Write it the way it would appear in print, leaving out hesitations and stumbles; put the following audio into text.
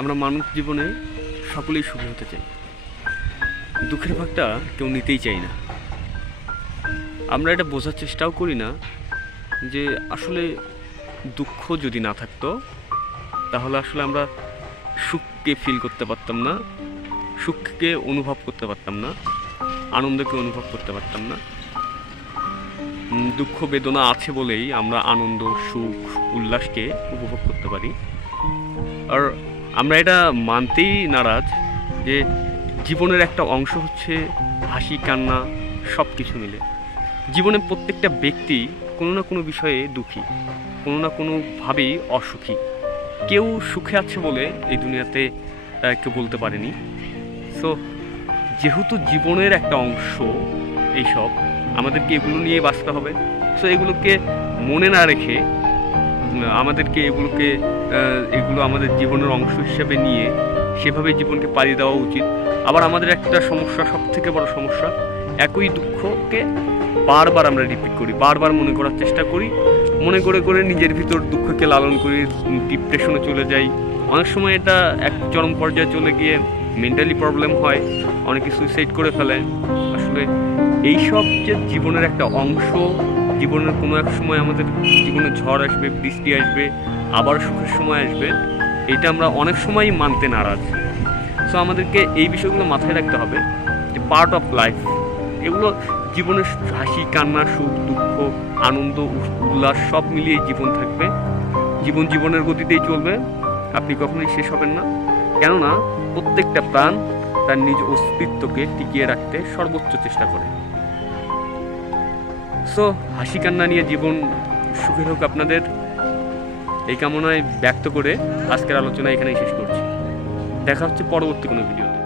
আমরা মানব জীবনে সকলেই সুখী হতে চাই, দুঃখের ভাগটা কেউ নিতেই চাই না। আমরা এটা বোঝার চেষ্টাও করি না যে আসলে দুঃখ যদি না থাকতো তাহলে আসলে আমরা সুখকে ফিল করতে পারতাম না, সুখকে অনুভব করতে পারতাম না, আনন্দকে অনুভব করতে পারতাম না। দুঃখ বেদনা আছে বলেই আমরা আনন্দ, সুখ, উল্লাসকে উপভোগ করতে পারি। আর আমরা এটা মানতেই নারাজ যে জীবনের একটা অংশ হচ্ছে হাসি, কান্না, সব কিছু মিলে। জীবনে প্রত্যেকটা ব্যক্তি কোনো না কোনো বিষয়ে দুঃখী, কোনো না কোনোভাবেই অসুখী। কেউ সুখে আছে বলে এই দুনিয়াতে কেউ বলতে পারেনি। সো যেহেতু জীবনের একটা অংশ এইসব, আমাদেরকে এগুলো নিয়ে বাঁচতে হবে। সো এগুলোকে মনে না রেখে আমাদেরকে এগুলো আমাদের জীবনের অংশ হিসেবে নিয়ে সেভাবে জীবনকে পাড়ি দেওয়া উচিত। আবার আমাদের একটা সমস্যা, সব থেকে বড় সমস্যা, একই দুঃখকে বারবার আমরা রিপিট করি, বারবার মনে করার চেষ্টা করি, মনে করে করে নিজের ভিতর দুঃখকে লালন করি, ডিপ্রেশনে চলে যাই। অনেক সময় এটা এক চরম পর্যায়ে চলে গিয়ে মেন্টালি প্রবলেম হয়, অনেকে সুইসাইড করে ফেলে। আসলে এইসব যে জীবনের একটা অংশ, জীবনের কোনো এক সময় আমাদের জীবনে ঝড় আসবে, বৃষ্টি আসবে, আবার সুখের সময় আসবে, এটা আমরা অনেক সময়ই মানতে নারাজ। সো আমাদেরকে এই বিষয়গুলো মাথায় রাখতে হবে যে পার্ট অফ লাইফ, এগুলো জীবনের হাসি, কান্না, সুখ, দুঃখ, আনন্দ, উল্লাস সব মিলিয়ে জীবন থাকবে। জীবনের গতিতেই চলবে, আপনি কখনোই শেষ হবেন না। কেননা প্রত্যেকটা প্রাণ তার নিজ অস্তিত্বকে টিকিয়ে রাখতে সর্বোচ্চ চেষ্টা করে। সো হাসি কান্না নিয়ে জীবন সুখের হোক আপনাদের, এই কামনায় ব্যক্ত করে আজকের আলোচনা এখানেই শেষ করছি। দেখা হচ্ছে পরবর্তী কোনো ভিডিওতে।